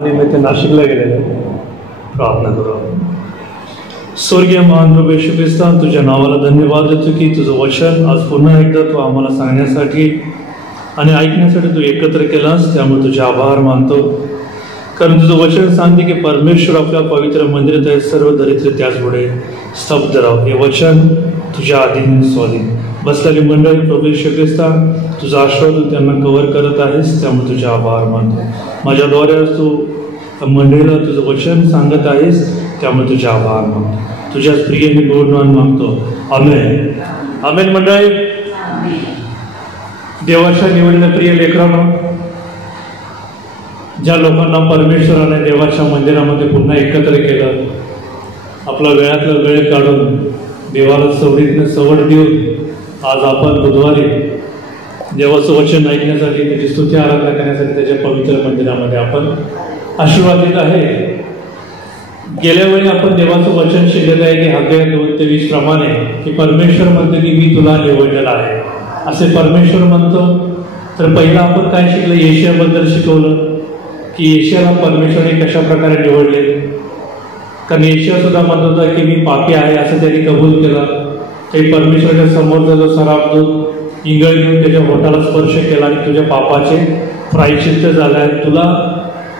निमित्त नाशिकला गेलेले प्रार्थना करू. स्वर्गीय महान प्रभू येशू ख्रिस्ता, तुझ्या नावाला धन्यवाद देतो की तुझं वचन आज पुन्हा एकदा तू आम्हाला सांगण्यासाठी आणि ऐकण्यासाठी तू एकत्र केलास, त्यामुळे तुझे आभार मानतो. कारण तुझं वचन सांगते की परमेश्वर आपल्या पवित्र मंदिरात आहे, सर्व दरिद्र त्याचपुढे स्तब्ध राह. हे वचन तुझ्या अधीन स्वाधीन बसलेली मंडळी प्रभू येशू ख्रिस्ता, तुझा आशीर्वाद तू त्यांना कव्हर करत आहेस, त्यामुळे तुझे आभार मानतो. माझ्याद्वारे आज तू मंडळीला तुझं वचन सांगत आहेस, त्यामुळे तुझे आभार मानतो. तुझ्याच प्रिय मी गुणगान मागतो. आमेन. आमेन. मंडळी, देवाच्या निवडलेल्या प्रिय लेकरांनो, ज्या लोकांना परमेश्वराने देवाच्या मंदिरामध्ये पुन्हा एकत्र केलं, आपला वेळातला वेळ काढून देवाला सवड देऊन आज आपण बुधवारी देवाचं वचन ऐकण्यासाठी, त्याची स्तुती आराधना करण्यासाठी त्याच्या पवित्र मंदिरामध्ये आपण आशीर्वादित आहे. गेल्या वेळी आपण देवाचं वचन शिकलेलं आहे की हग्गाय 2:23 प्रमाणे की परमेश्वर म्हणतो की मी तुला निवडलेला आहे, असे परमेश्वर म्हणतो. तर पहिला आपण काय शिकलं? येशयाबद्दल शिकवलं की येशयाला परमेश्वराने कशा प्रकारे निवडले. कारण येशया सुद्धा म्हणत होता की मी पापी आहे असं त्यांनी कबूल केला. ते परमेश्वराच्या समोरचा जो सराफदूत इंगळ घेऊन त्याच्या बोटाला स्पर्श केला आणि तुझ्या पापाचे प्रायश्चित्त झालं आहे, तुला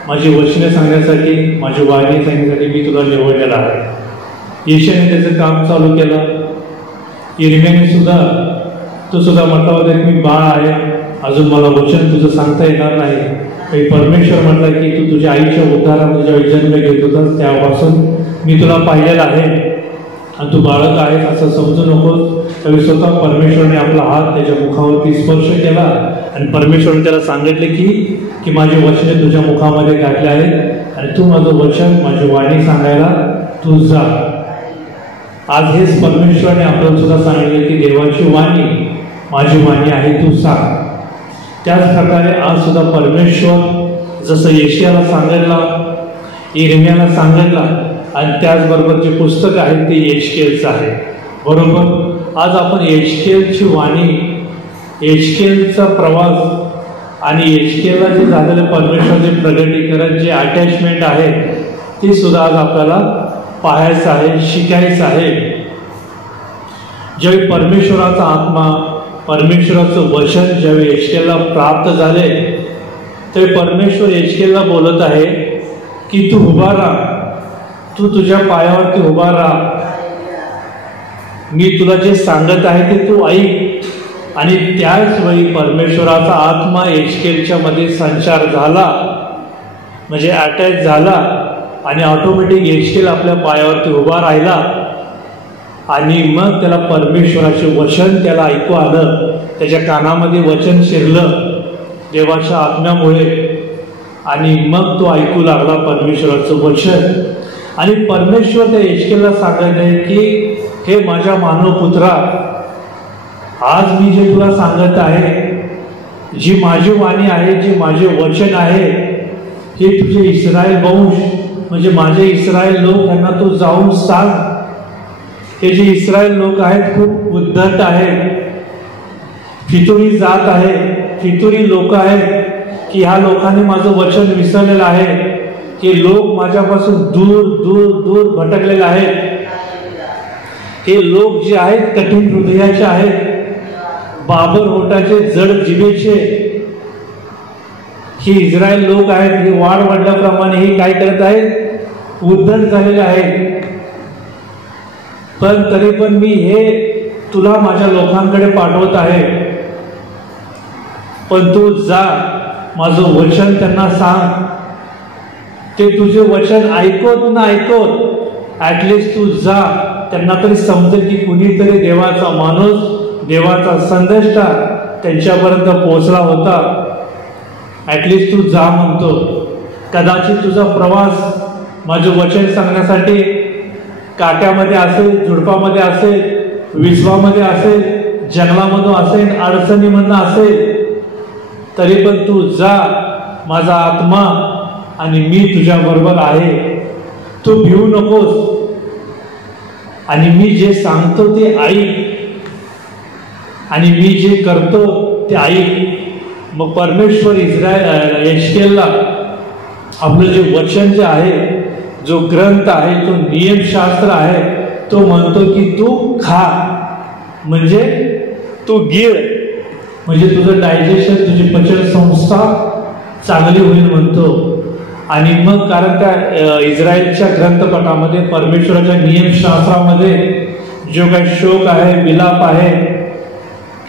माझी वचने सांगण्यासाठी, माझी वाणी सांगण्यासाठी मी तुला निवडलेला आहे. येशयाने त्याचं काम चालू केलं. यिर्मयाने सुद्धा तो सुद्धा म्हटला होता की मी बाळ आहे, अजून मला वचन तुझं सांगता येणार नाही. परमेश्वर म्हटला की तू तुझ्या आईच्या उद्धारामध्ये ज्यावेळी जन्म घेत होतास त्यापासून मी तुला पाहिलेला आहे आणि तू बाळक आहेस असं समजू नकोस. त्यावेळी स्वतः परमेश्वराने आपला हात त्याच्या मुखावरती स्पर्श केला आणि परमेश्वराने त्याला सांगितले की माझे वचने तुझ्या मुखामध्ये गाठले आहेत आणि तू माझं वचन, माझी वाणी सांगायला तू जा. आज हेच परमेश्वराने आपल्याला सुद्धा सांगितले की देवाची वाणी माझी वाणी आहे, तू सांग. त्याच प्रकारे आज सुद्धा परमेश्वर जसं येशयाला सांगितला, यिर्मयाला सांगितला आणि त्याचबरोबर जे पुस्तक आहे ते एचकेलचं आहे. बरोबर. आज आपण एचकेलची वाणी, एचकेलचा प्रवास आणि एचकेलला जे झालेलं परमेश्वराचे प्रगटीकरण, जे अटॅचमेंट आहे ते सुद्धा आज आपल्याला पाहायचं आहे, शिकायचं आहे. ज्यावेळी परमेश्वराचा आत्मा, परमेश्वराचं वचन ज्यावेळी एचकेलला प्राप्त झाले, ते परमेश्वर एचकेलला बोलत आहे की तू उभा राहा, तू तुझ्या पायावरती उभा राहा, मी तुला जे सांगत आहे ते तू ऐक. आणि त्याच वेळी परमेश्वराचा आत्मा एचकेलच्या मध्ये संचार झाला, म्हणजे अटॅच झाला आणि ऑटोमॅटिक एचकेल आपल्या पायावरती उभा राहिला आणि मग त्याला परमेश्वराचे वचन त्याला ऐकू आलं. त्याच्या कानामध्ये वचन शिरलं देवाच्या आत्म्यामुळे आणि मग तो ऐकू लागला परमेश्वराचं वचन. आणि परमेश्वर त्या एचकेलला सांगत आहे की हे माझ्या मानवपुत्रा, आज मी जे तुला सांगत आहे, जी माझी वाणी आहे, जे माझे वचन आहे, हे तुझे इस्रायल वंश म्हणजे माझे इस्रायल लोक, यांना तू जाऊन सांग. हे जे इस्रायल लोक आहेत खूप उद्धट आहेत, फितुरी जात आहे, फितुरी लोक आहेत की ह्या लोकांनी माझं वचन विसरलेलं आहे. हे लोक माझ्यापासून दूर दूर दूर भटकलेले आहेत. हे लोक जे आहेत कठीण हृदयाचे आहेत, बाबर होटाचे, जड जिभेचे हे इस्रायल लोक आहेत. हे वाढ वाढल्याप्रमाणे हे काय करत आहेत? उद्धट झालेले आहेत. पण तरी पण मी हे तुला माझ्या लोकांकडे पाठवत आहे, पण तू जा, माझं वचन त्यांना सांग. ते तुझे वचन ऐकत ना ऐकत ऍटलिस्ट तू जा, त्यांना तरी समजेल की कुणीतरी देवाचा माणूस, देवाचा संदेष्टा त्यांच्यापर्यंत पोहोचला होता. ऍटलिस्ट तू जा म्हणतो. कदाचित तुझा प्रवास माझं वचन सांगण्यासाठी काट्यामध्ये असेल, झुडपामध्ये असेल, विश्वामध्ये असेल, जंगलामधून असेल, अडचणीमधून असेल, तरी पण तू जा. माझा आत्मा आणि मी तुझ्या बरोबर आहे, तू भिवू नकोस आणि मी जे सांगतो ते ऐक आणि मी जे करतो ते ऐक. मग परमेश्वर एचकेलला आपलं जे वचन जे आहे, जो ग्रंथ आहे, तो नियमशास्त्र आहे, तो म्हणतो की तू खा, म्हणजे तू गिळ, म्हणजे तुझं डायजेशन, तुझी पचन संस्था चांगली होईल म्हणतो. आणि मग कारण त्या इस्रायलच्या ग्रंथपटामध्ये, परमेश्वराच्या नियमशास्त्रामध्ये जो काही शोक आहे, विलाप आहे,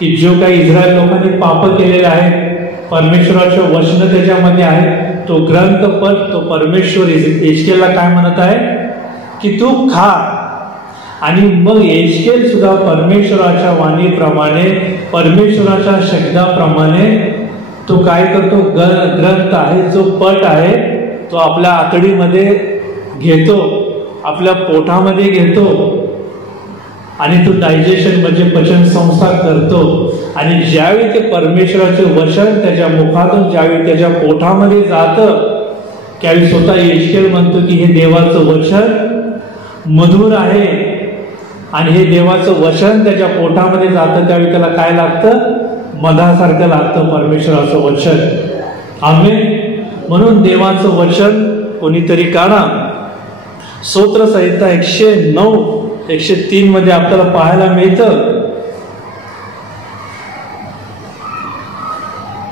की जो काही इस्रायल लोकांनी पाप केलेले आहेत, परमेश्वराचं वचन त्याच्यामध्ये आहे. तो ग्रंथपट, तो परमेश्वर एजकेलला काय म्हणत आहे की तू खा. आणि मग एजकेल सुद्धा परमेश्वराच्या वाणीप्रमाणे, परमेश्वराच्या शब्दाप्रमाणे तो काय करतो, ग्रंथ आहे, जो पट आहे, तो आपल्या आतडीमध्ये घेतो, आपल्या पोटामध्ये घेतो आणि तो डायजेशन म्हणजे पचन संस्था करतो. आणि ज्यावेळी ते परमेश्वराचे वचन त्याच्या मुखातून ज्यावेळी त्याच्या पोटामध्ये जातं, त्यावेळी स्वतः एजकेल म्हणतो की हे देवाचं वचन मधुर आहे. आणि हे देवाचं वचन त्याच्या पोटामध्ये जातं, त्यावेळी त्याला काय लागतं, मधासारखं लागतं परमेश्वराचं वचन. आमेन. म्हणून देवाचं वचन कोणीतरी काढा. स्तोत्रसंहिता 109-103 मध्ये आपल्याला पाहायला मिळतं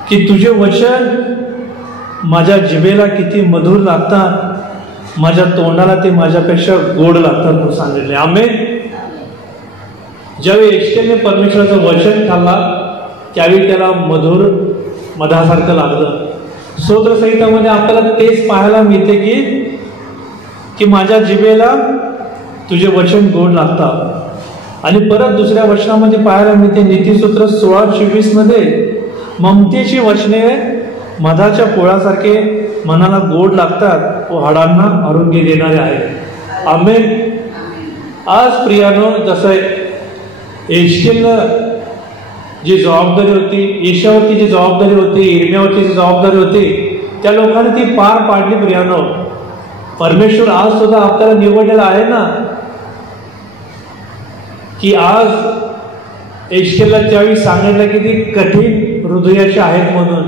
की तुझे वचन माझ्या जिभेला किती मधुर लागतात, माझ्या तोंडाला ते माझ्यापेक्षा गोड लागतात म्हणून सांगितले. आमेन. ज्यावेळी एजकेलने परमेश्वराचं वचन खाल्ला, त्यावेळी त्याला मधुर मधासारखं लागलं. स्तोत्रसंहितामध्ये आपल्याला तेच पाहायला मिळते की माझ्या जिभेला तुझे वचन गोड लागतात. आणि परत दुसऱ्या वचनामध्ये पाहायला मिळते, नीतिसूत्र 16:24 मध्ये, ममतेची वचने मधाच्या पोळासारखे मनाला गोड लागतात व हाडांना आरोग्य देणारे आहे. आमेन. आज प्रियानो, जसं एजकेलनं जी जबाबदारी होती, येशावरती जी जबाबदारी होती, इर्म्यावरती जी जबाबदारी होती, त्या लोकांनी ती पार पाडली. प्रियानो, परमेश्वर आज सुद्धा आपल्याला निवडलेला आहे ना, की आज एजकेलला त्यावेळी सांगितलं की ती कठीण हृदयाचे आहेत म्हणून.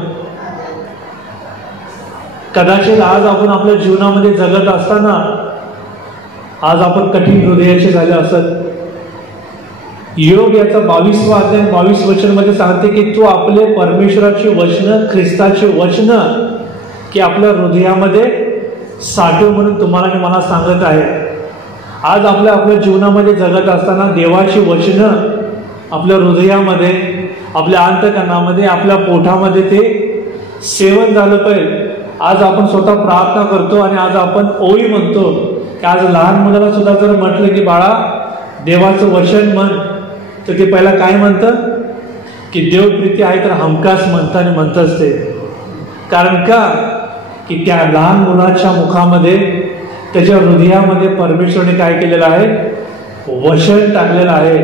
कदाचित आज आपण आपल्या जीवनामध्ये जगत असताना आज आपण कठीण हृदयाचे झाले असत. योग याचा 22वा अध्याय 22 वचन मध्ये सांगते की तू आपले परमेश्वराची वचन, ख्रिस्ताची वचन की आपल्या हृदयामध्ये साठव म्हणून तुम्हाला आणि मला सांगत आहे. आज आपल्या जीवनामध्ये जगत असताना देवाची वचन आपल्या हृदयामध्ये, आपल्या अंतःकरणामध्ये, आपल्या पोटामध्ये ते सेवन झालं पाहिजे. आज आपण स्वतः प्रार्थना करतो आणि आज आपण ओळी म्हणतो की आज लहान मुलाला सुद्धा जर म्हटलं की बाळा देवाचं वचन म्हण, तर ते पहिला काय म्हणतं की देवप्रीती आहे तर हमखास म्हणतच ते. कारण का की त्या लहान मुलाच्या मुखामध्ये, त्याच्या हृदयामध्ये परमेश्वराने काय केलेलं आहे, वचन टाकलेलं आहे.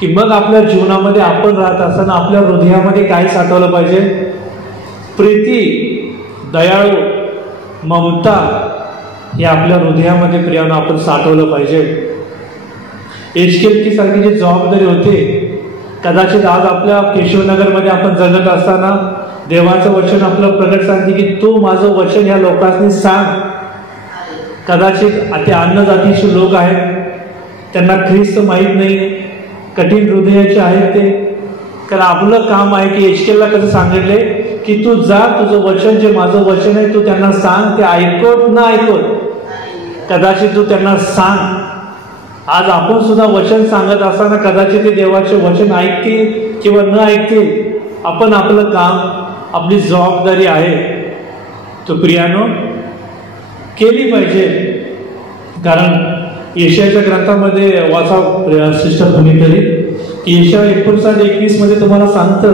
की मग आपल्या जीवनामध्ये आपण राहत असताना आपल्या हृदयामध्ये काय साठवलं पाहिजे, प्रीती, दयाळू, ममता हे आपल्या हृदयामध्ये प्रियानं आपण साठवलं पाहिजे. एजकेलची सारखी जी जबाबदारी होती, कदाचित आज आपल्या केशवनगरमध्ये आपण जगत असताना देवाचं वचन आपलं प्रगट सांगते की तू माझं वचन या लोकांनी सांग. कदाचित ते अन्न जातीचे लोक आहेत, त्यांना ख्रिस्त माहीत नाही, कठीण हृदयाचे आहेत ते. कारण आपलं काम आहे की एजकेलला कसं सांगितले की तू जा, तुझं वचन जे माझं वचन आहे तू त्यांना सांग, ते ऐकत ना ऐकत कदाचित तू त्यांना सांग. आज आपण सुद्धा वचन सांगत असताना कदाचित ते देवाचे वचन ऐकतील किंवा न ऐकतील. आपण आपलं काम, आपली जबाबदारी आहे तो प्रियानो केली पाहिजे. कारण यशाच्या ग्रंथामध्ये वाचा सिस्टर कोणीतरी की यशा 59:21 मध्ये तुम्हाला सांगतं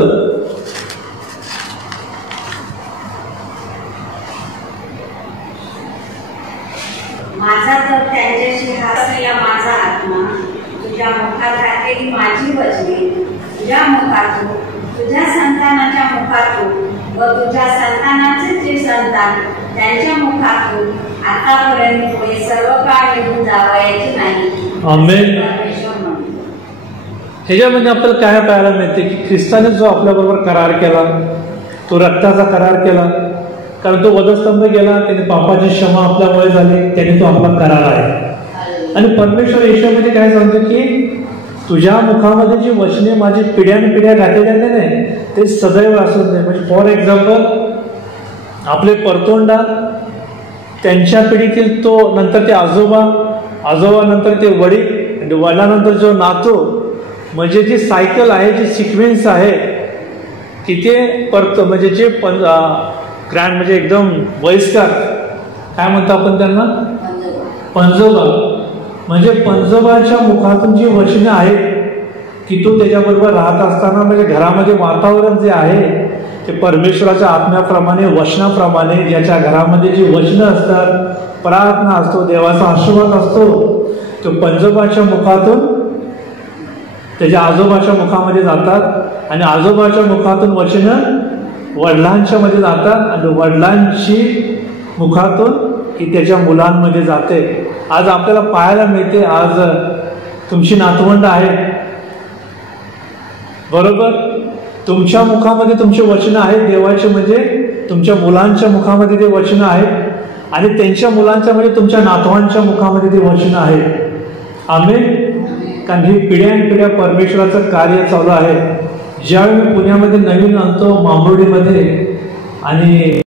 माझा तर त्यांच्याशी हासलेला माझा आत्मा, तुझ्या मुखात राहिलेली माझी वचने, तुझ्या मुखातून, तुझ्या संतानाच्या मुखातून व तुझ्या संतानाचे जे संतान त्यांच्या मुखातून आतापर्यंत पुढे सर्व काळ निघून जावायचे नाही. आमेन. ह्याच्यामध्ये आपल्याला काय पाहायला मिळते की ख्रिस्ताने जो आपल्याबरोबर करार केला, तो रक्ताचा करार केला. कारण तो वधस्तंभ गेला, त्याने पापाची क्षमा आपल्यामुळे झाली, त्याने तो आपला करार आहे. आणि परमेश्वर येशूमध्ये काय सांगतो की तुझ्या मुखामध्ये जी वचने माझी पिढ्यानपिढ्या घातली जाते नाही ते सदैव असून दे. म्हणजे फॉर एक्झाम्पल आपले परतोंडा, त्यांच्या पिढीतील तो, नंतर ते आजोबा नंतर ते वडील, वडिलानंतर जो नातू, म्हणजे जी सायकल आहे, जी सिक्वेन्स आहे की ते म्हणजे जे ग्रँड म्हणजे एकदम वयस्कर, काय म्हणतो आपण त्यांना, पंजोबा. म्हणजे पंजोबाच्या मुखातून जी वचने आहेत की तो त्याच्याबरोबर राहत असताना म्हणजे घरामध्ये वातावरण जे आहे ते परमेश्वराच्या आत्म्याप्रमाणे, वचनाप्रमाणे, ज्याच्या घरामध्ये जी वचनं असतात, प्रार्थना असतो, देवाचा आशीर्वाद असतो, तो पंजोबाच्या मुखातून त्याच्या आजोबाच्या मुखामध्ये जातात आणि आजोबाच्या मुखातून वचनं वडिलांच्या मध्ये जातात आणि वडिलांची मुखातून की त्याच्या मुलांमध्ये जाते. आज आपल्याला पाहायला मिळते, आज तुमची नातवंड आहेत बरोबर, तुमच्या मुखामध्ये तुमचे वचनं आहेत देवाचे, म्हणजे तुमच्या मुलांच्या मुखामध्ये ते वचनं आहेत आणि त्यांच्या मुलांच्या म्हणजे तुमच्या नातवांच्या मुखामध्ये ते वचनं आहेत. आमेन. कारण ही पिढ्यानपिढ्या परमेश्वराचं कार्य चालू आहे. ज्यावेळी मी पुण्यामध्ये नवीन आणतो मांबोर्डीमध्ये आणि